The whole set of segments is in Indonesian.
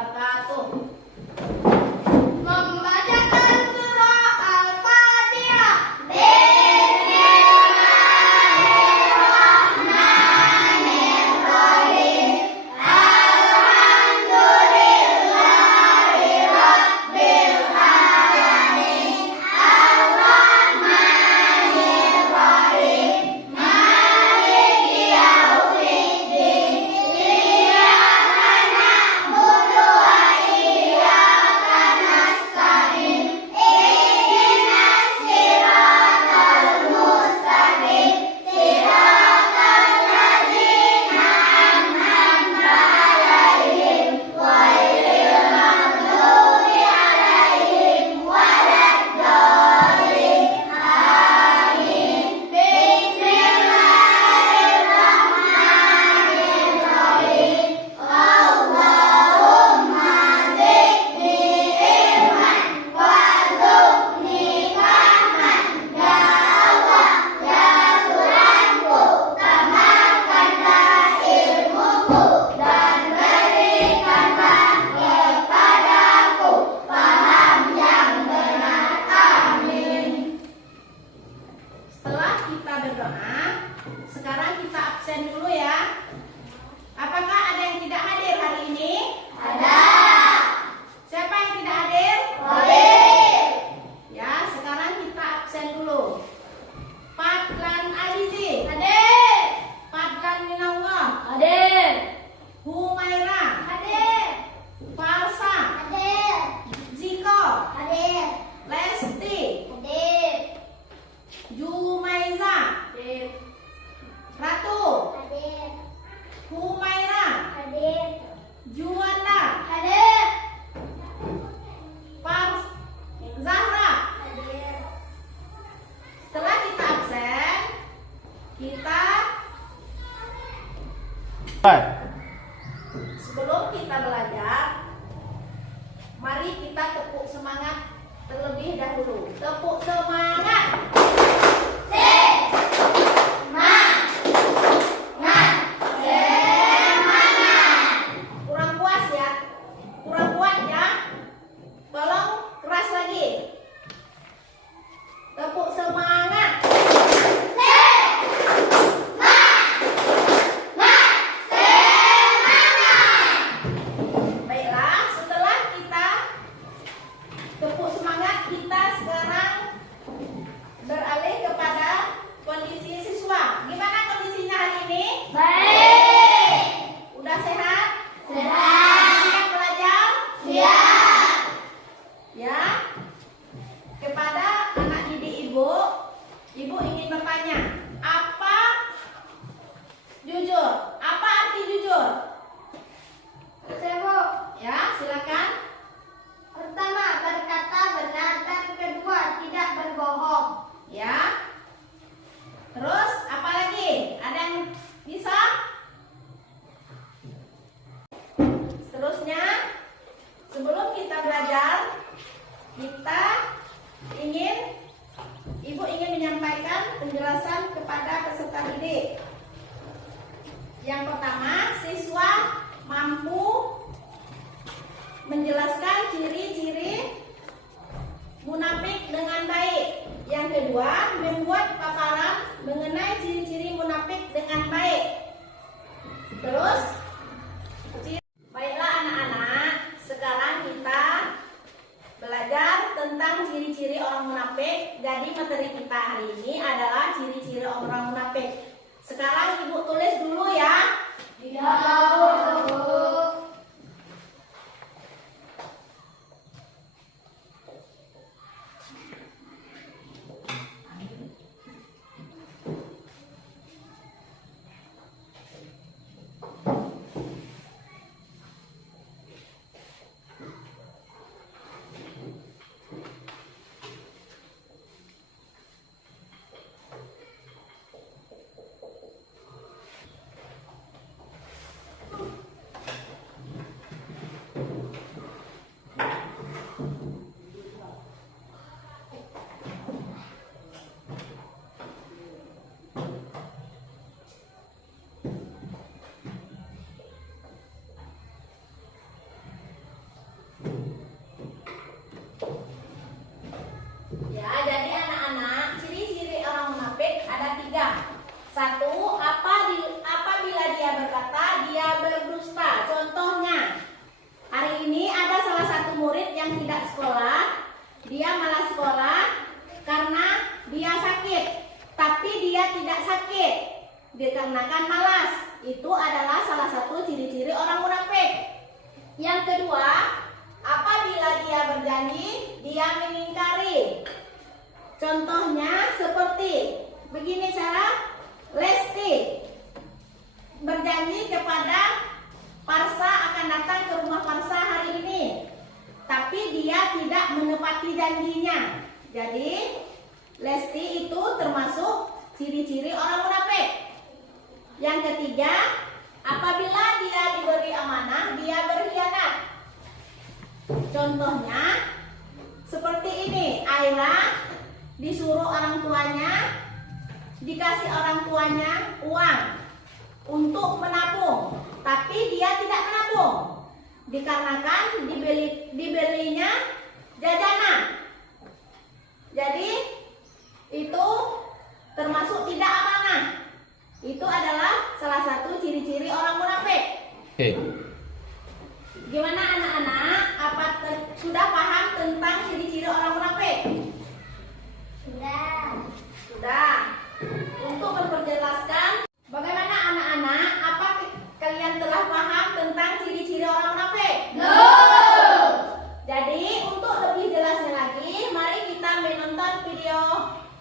wabarakatuh. Membacakan surah Al-Fatihah. Setelah kita berdoa, sekarang kita absen dulu ya. Apakah ada yang tidak hadir hari ini? Ada. Siapa yang tidak hadir? Hadir. Ya, sekarang kita absen dulu. Fadlan Alizi, Hadir. Fadlan Minallah, Hadir. Humaira, Hadir. Farsa, Hadir. Ziko, Hadir. Lesti, Hadir. Jumaiza, Hadir. Ratu, Hadir. Humaira, Hadir. Juanda, Hadir. Fars, Zahra. Hadir. Setelah kita absen, kita sebelum kita belajar, mari kita tepuk semangat terlebih dahulu. Tepuk semangat. Kurang puas ya, kurang kuat ya. Tolong keras lagi. Tepuk semangat. Baiklah, setelah kita tepuk semangat, kita sekarang beralih kepada kondisi siswa. Gimana kondisinya hari ini? Baik. Udah sehat? Sehat. Siap belajar? Siap. Ya. Kepada anak didik ibu, ibu ingin bertanya, apa jujur? Apa arti jujur? Sebo. Ya, silakan. Pertama, berkata benar, dan kedua, tidak berbohong. Ya. Terus apa lagi? Ada yang bisa? Seterusnya, sebelum kita belajar, ibu ingin menyampaikan penjelasan kepada peserta didik. Yang pertama, siswa mampu menjelaskan ciri-ciri munafik dengan baik. Yang kedua, membuat paparan mengenai ciri-ciri munafik dengan baik. Terus, baiklah anak-anak, sekarang kita belajar tentang ciri-ciri orang munafik. Jadi materi kita hari ini adalah ciri-ciri orang munafik. Sekarang ibu tulis dulu ya. Yang kedua, apabila dia berjanji, dia mengingkari. Contohnya seperti begini cara Lesti berjanji kepada Parsa akan datang ke rumah Parsa hari ini, tapi dia tidak menepati janjinya. Jadi Lesti itu termasuk ciri-ciri orang munafik. Yang ketiga, apabila dia diberi amanah, dia berkhianat. Contohnya seperti ini, Aira disuruh orang tuanya, dikasih orang tuanya uang untuk menabung, tapi dia tidak menabung dikarenakan dibelinya jajanan. Jadi itu termasuk tidak amanah. Itu adalah salah satu ciri-ciri orang munafik. Gimana anak-anak? Sudah paham tentang ciri-ciri orang munafik? Sudah. Untuk memperjelaskan, bagaimana anak-anak? Apa kalian telah paham tentang ciri-ciri orang munafik? Jadi untuk lebih jelasnya lagi, mari kita menonton video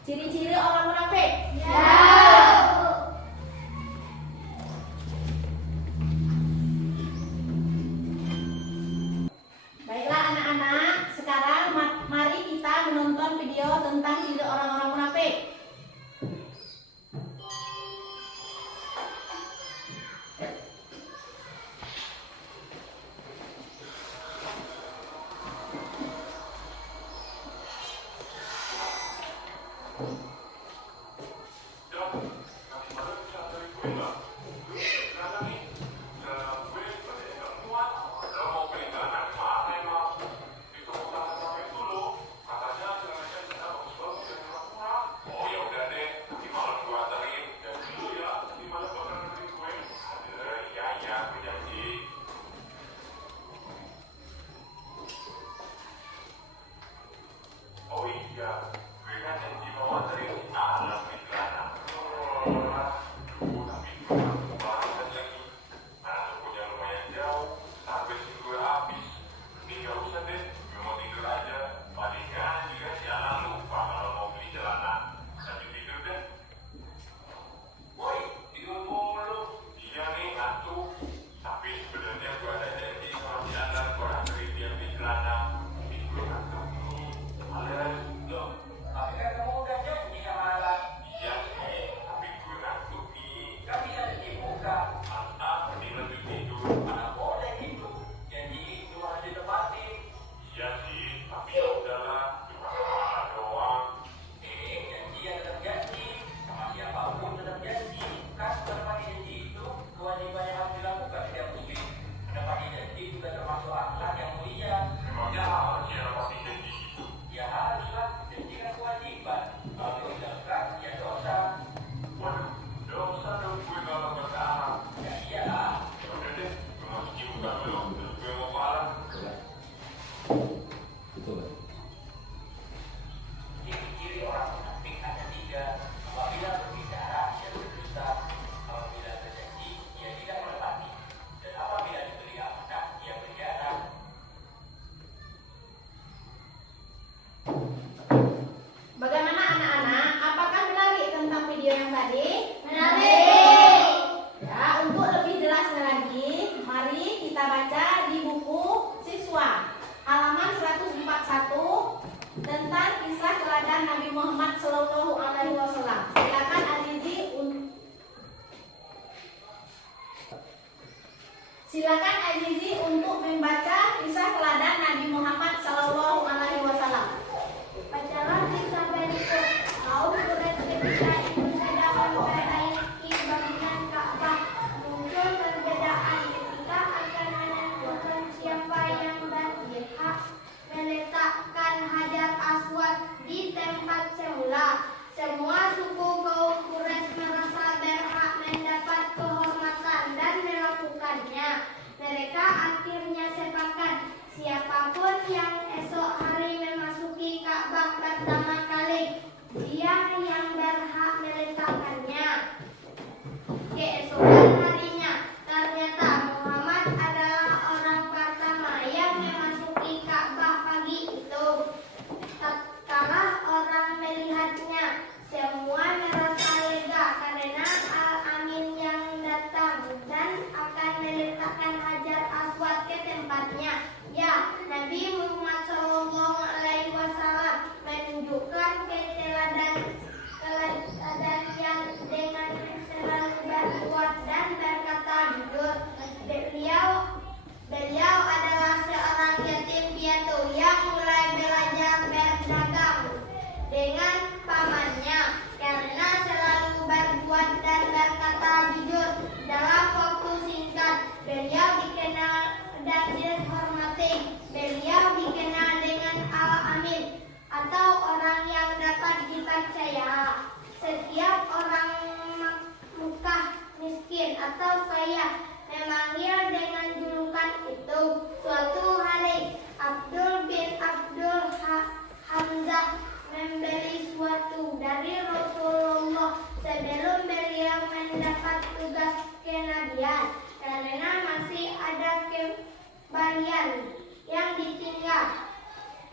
ciri-ciri orang munafik. Baiklah anak-anak, sekarang mari kita menonton video tentang ciri orang-orang munafik. Bagaimana anak-anak? Apakah menarik tentang video yang tadi? Menarik. Ya, untuk lebih jelasnya lagi, mari kita baca di buku siswa halaman 141 tentang kisah teladan Nabi Muhammad SAW. Silakan Azizi untuk membaca kisah teladan Nabi Muhammad SAW. Bacalah kisah berikut. Kaum Quraisy ketika itu sedang memperbaiki bangunan Ka'bah. Muncul perbedaan ketika akan menentukan siapa yang berhak meletakkan Hajar Aswad di tempat semula. Semua suku kaum Quraisy merasa berhak mendapat kehormatan dan melakukannya. Mereka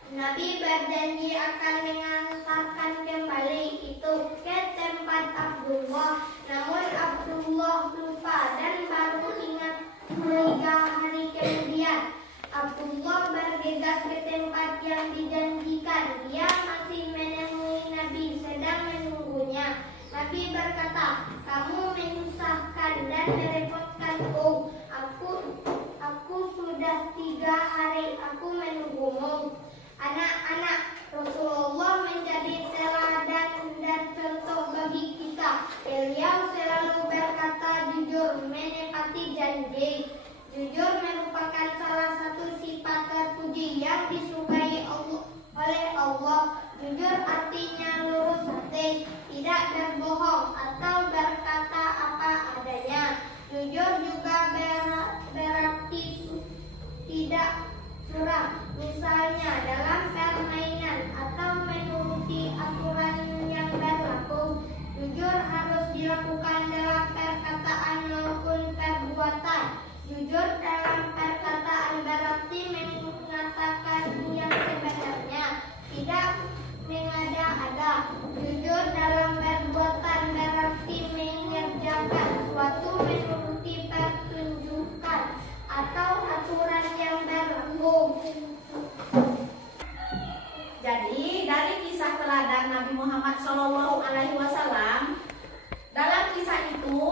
Nabi berjanji akan mengantarkan kembali itu ke tempat Abdullah. Namun Abdullah lupa dan baru ingat 3 hari kemudian. Abdullah bergegas ke tempat yang dijanjikan. Dia masih menemui Nabi sedang menunggunya. Nabi berkata, "Kamu menyusahkan dan merepotkanku. Aku sudah 3 hari aku menunggumu." Anak-anak, Rasulullah menjadi teladan dan contoh bagi kita. Beliau selalu berkata jujur, menepati janji. Jujur merupakan salah satu sifat terpuji yang disukai oleh Allah. Jujur artinya lurus hati, tidak berbohong atau berkata apa adanya. Jujur juga berarti tidak curang. Misalnya dalam permainan atau menuruti aturan yang berlaku. Jujur harus dilakukan dalam perkataan maupun perbuatan. Jujur dalam perkataan berarti mengatakan yang sebenarnya, tidak mengada-ada. Jujur dalam perbuatan berarti mengerjakan suatu menuruti pertunjukan atau aturan yang berlaku. Jadi dari kisah teladan Nabi Muhammad SAW, dalam kisah itu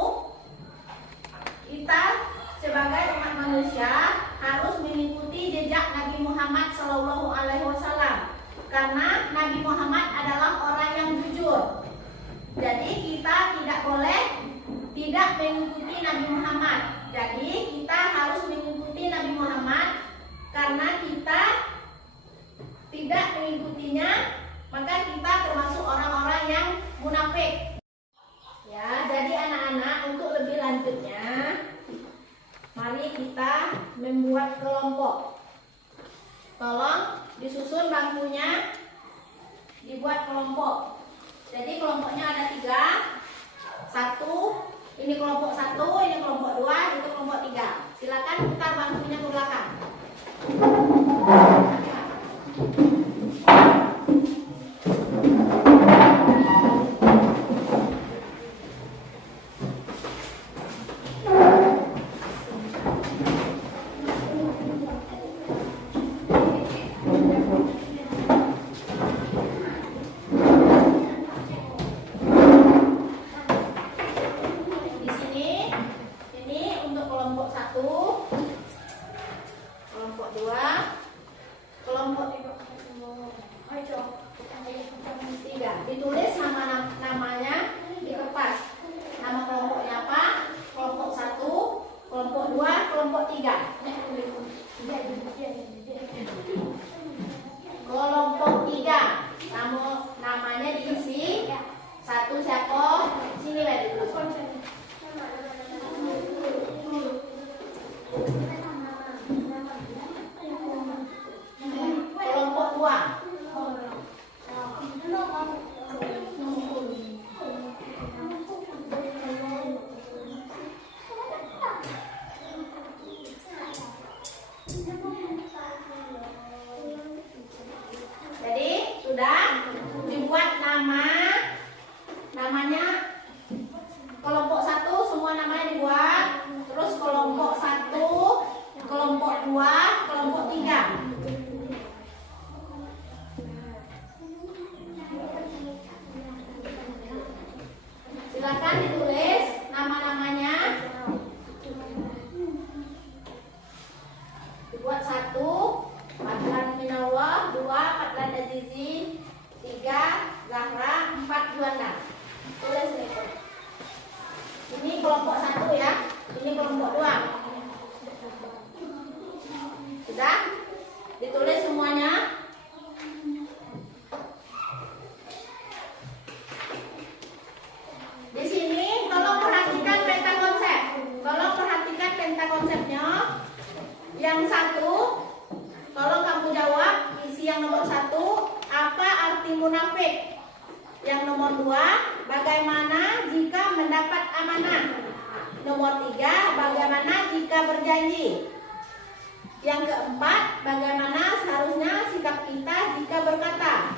kita sebagai umat manusia harus mengikuti jejak Nabi Muhammad SAW, karena Nabi Muhammad adalah orang yang jujur. Jadi kita tidak boleh tidak mengikuti Nabi Muhammad. Jadi kita harus mengikuti Nabi Muhammad. Karena kita tidak mengikutinya, maka kita termasuk orang-orang yang munafik. Ya, jadi anak-anak, untuk lebih lanjutnya, mari kita membuat kelompok. Tolong disusun bangkunya, dibuat kelompok. Jadi kelompoknya ada 3. 1, ini kelompok 1, ini kelompok 2, itu kelompok 3. Silakan putar bangkunya ke belakang. Di sini, ini untuk kelompok 1, kelompok 2, kelompok 3. Ditulis namanya di kertas. Nama kelompoknya apa? Kelompok 1, kelompok 2, kelompok 3. Kelompok 3. Namanya diisi. 1 siapa? Sini lah ditulis. Kelompok 2. Jadi sudah dibuat namanya kelompok 1, semua namanya dibuat. Terus kelompok 1, kelompok 2, kelompok 3. Silakan ditulis nama-namanya. Dibuat 1, Fadlan Minallah, 2, Fadlan Azizi, 3, Zahra, 4, Juanda. Tulis ini. Ini kelompok 1 ya. Ini kelompok 2. Sudah? Ditulis semuanya. Di sini tolong perhatikan peta konsep. Tolong perhatikan peta konsepnya. Yang 1, tolong kamu jawab isi yang nomor 1, apa arti munafik? Yang nomor 2, bagaimana jika mendapat amanah? Nomor 3, bagaimana jika berjanji? Yang keempat, bagaimana seharusnya seharusnya sikap kita jika berkata.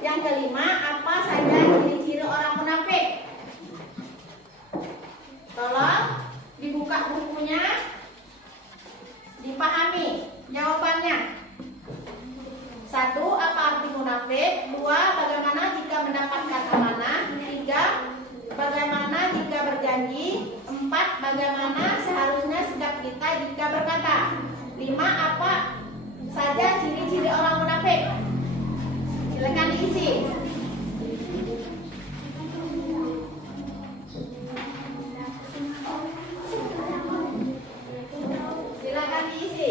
Yang kelima, apa saja ciri-ciri orang munafik? Tolong dibuka bukunya, dipahami jawabannya. 1. Apa arti munafik? 2. Bagaimana jika mendapatkan amanah? 3. Bagaimana jika berjanji? 4. Bagaimana seharusnya sikap kita jika berkata? 5. Apa saja ciri-ciri orang munafik? Silakan diisi. Silakan diisi.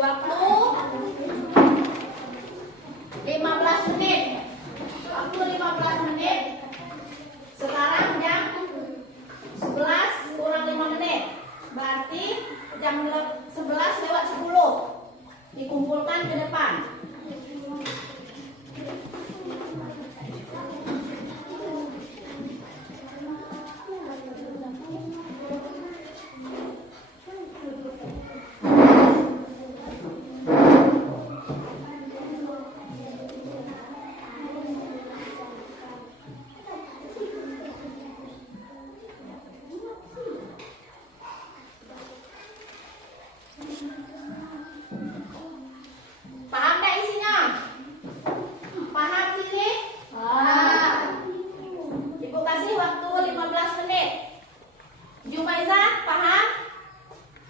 Waktu 15 menit. Waktu 15 menit. Sekarang jam 11 kurang 5 menit. Berarti jam 11 lewat 10. Dikumpulkan ke depan. Paham tak isinya? Paham sini? Ibu kasih waktu 15 menit. Jumaiza, paham?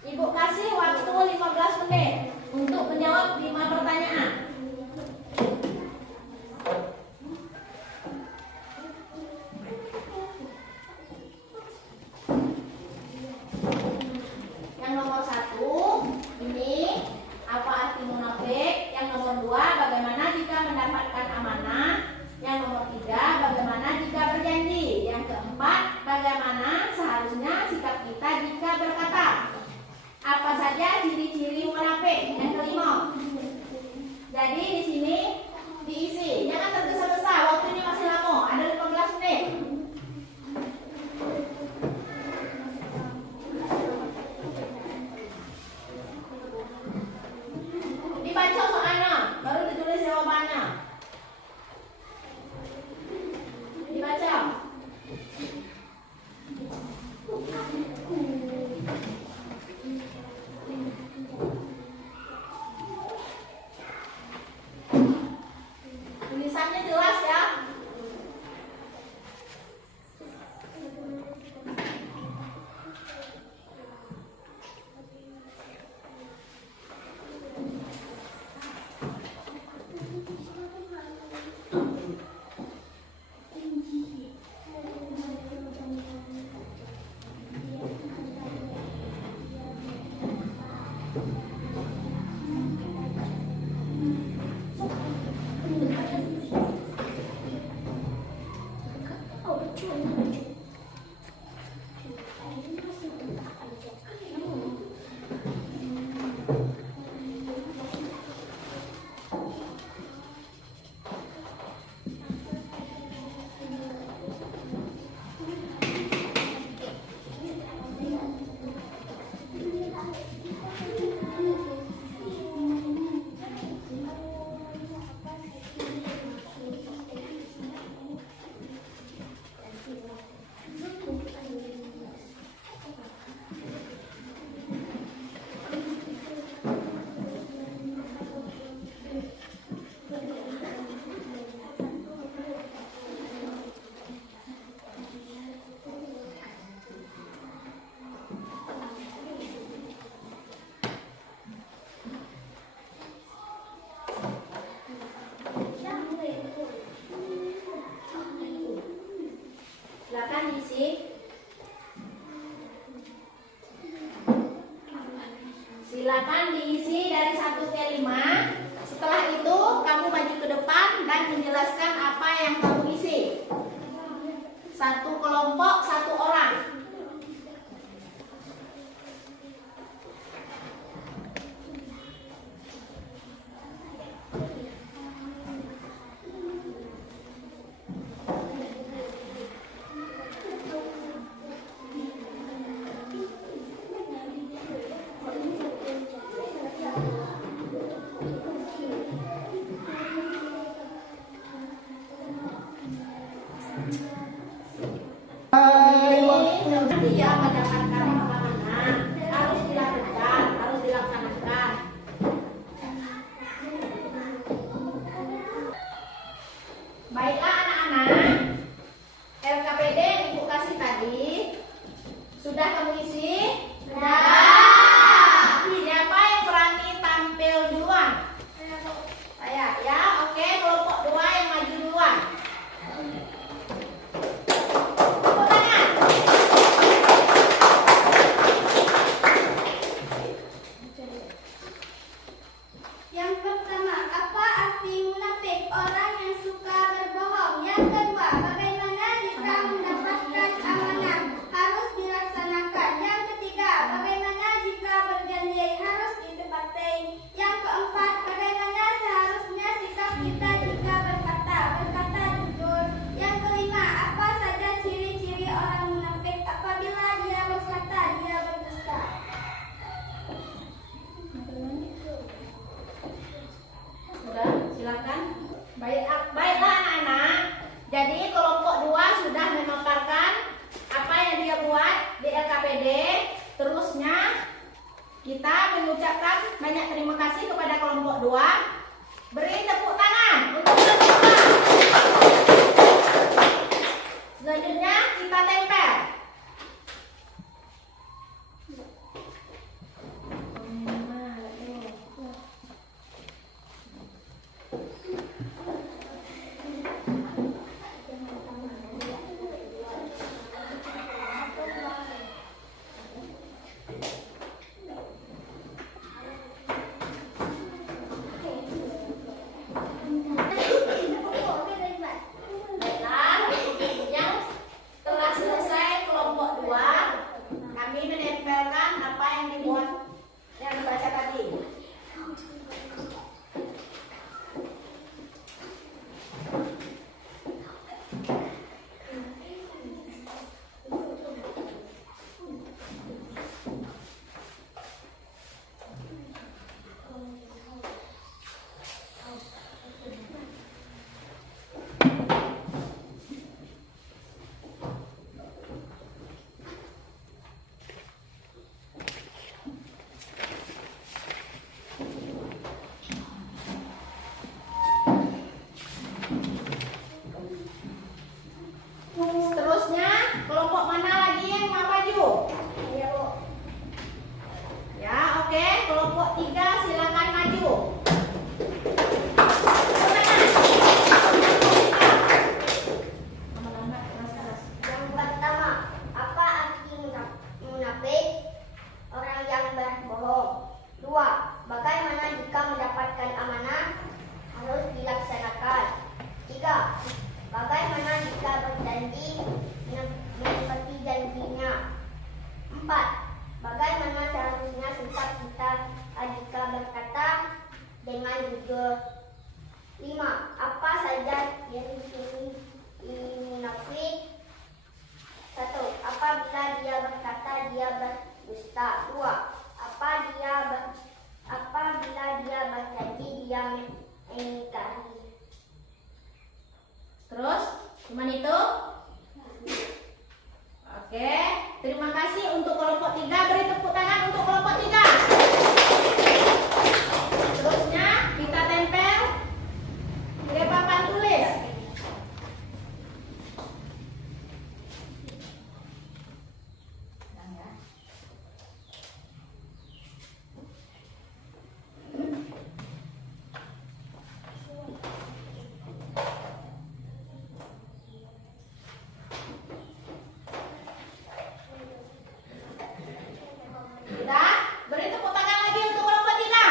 Ibu kasih waktu 15 menit untuk menjawab 5 pertanyaan. Yang nomor 1, ini apa arti munafik? Yang nomor 2, bagaimana jika mendapatkan amanah? Yang nomor 3, bagaimana jika berjanji? Yang keempat, bagaimana seharusnya sikap kita jika berkata? Apa saja ciri-ciri munafik? Yang kelima. Jadi di sini diisi. Jangan tergesa-gesa, waktunya masih lama, ada 15 menit. Dibaca soalnya, baru ditulis jawabannya. Dibaca. Tulisannya jelas ya. Silakan diisi. Silakan diisi dari 1 ke 5. Setelah itu kamu maju ke depan dan menjelaskan apa yang kamu isi. 1 kelompok 1 orang. kita mengucapkan banyak terima kasih kepada kelompok 2. Beri tepuk tangan untuk kelompok 2. Selanjutnya kita tempel. Seterusnya, kelompok mana lagi yang mau maju? Ya, oke. Kelompok 3 silakan maju. Yang pertama, apa arti munafik? Orang yang berbohong. 2. Bagaimana jika mendapatkan amanah? Harus dilaksanakan. 3. Bagaimana jika berjanji menepati janjinya? 4. Bagaimana seharusnya sikap kita jika berkata dengan jujur? 5. Apa saja yang disini munafik? 1. Apabila dia berkata dia berdusta. 2. Apabila dia berjanji dia mengingkari. Terus, cuman itu? Oke, terima kasih untuk kelompok 3. Beri tepuk tangan untuk kelompok 3. Terusnya, kita tempel di papan tulis. Sudah, beri tepuk tangan lagi untuk kelompok 3.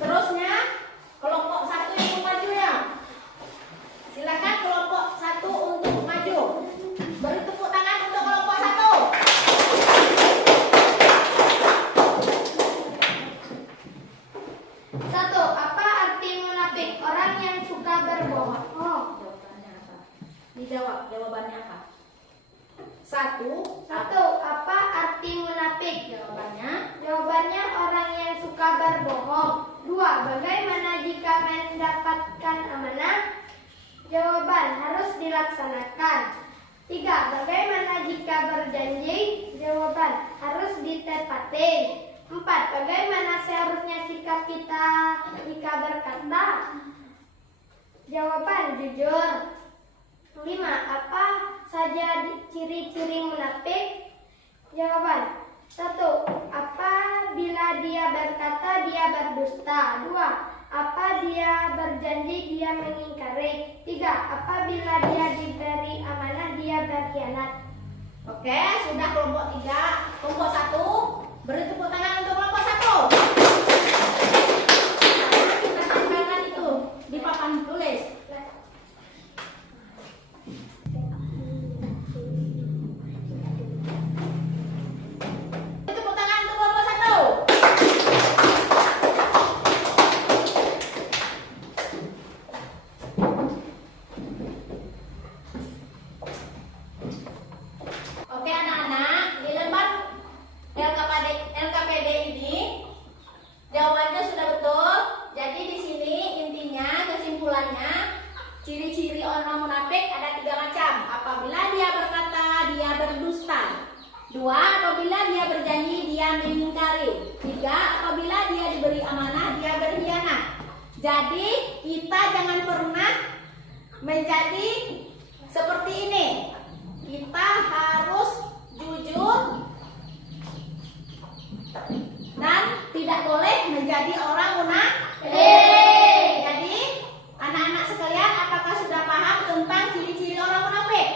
Seterusnya, kelompok 1 yang mau maju ya. Silakan kelompok 1 untuk maju. Beri tepuk tangan untuk kelompok 1. Satu, apa arti munafik? Orang yang suka berbohong. Jawabannya apa? Dijawab, jawabannya apa? 1. Satu, apa arti munafik? Jawabannya. Jawabannya orang yang suka berbohong. 2. Bagaimana jika mendapatkan amanah? Jawaban, harus dilaksanakan. 3. Bagaimana jika berjanji? Jawaban, harus ditepati. 4. Bagaimana seharusnya sikap kita jika berkata? Jawaban, jujur. 5. Apa saja ciri-ciri munafik? Jawaban, 1. Apabila dia berkata dia berdusta. 2. Apa dia berjanji dia mengingkari. 3. Apabila dia diberi amanah dia berkhianat. Oke, sudah kelompok 3. Kelompok 1, beri tepuk tangan untuk kelompok 1. Kita tempelkan itu di papan tulis. Tepuk tangan untuk kelompok 1. Oke anak-anak, di lembar LKPD 2. Apabila dia berjanji, dia mengingkari. 3. Apabila dia diberi amanah, dia berkhianat. Jadi kita jangan pernah menjadi seperti ini. Kita harus jujur dan tidak boleh menjadi orang munafik. Jadi anak-anak sekalian, apakah sudah paham tentang ciri-ciri orang munafik?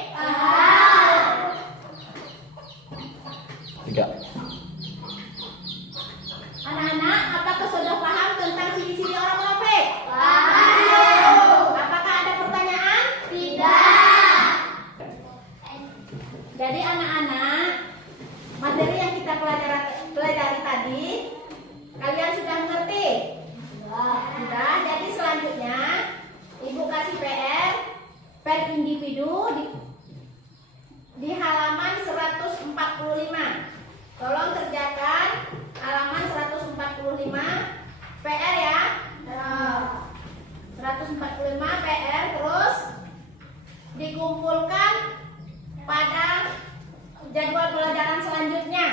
Tidak. Anak-anak, apakah sudah paham tentang ciri-ciri orang munafik? Apakah ada pertanyaan? Tidak. Jadi anak-anak, materi yang kita pelajari tadi, kalian sudah mengerti? Sudah. Jadi selanjutnya, Ibu kasih PR per individu di halaman 145. Tolong kerjakan halaman 145 PR ya. 145 PR, terus dikumpulkan pada jadwal pelajaran selanjutnya.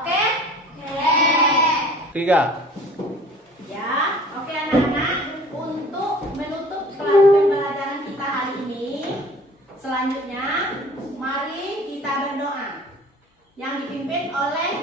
Oke? 3. Ya, oke anak-anak, untuk menutup pembelajaran kita hari ini, selanjutnya mari kita berdoa yang dipimpin oleh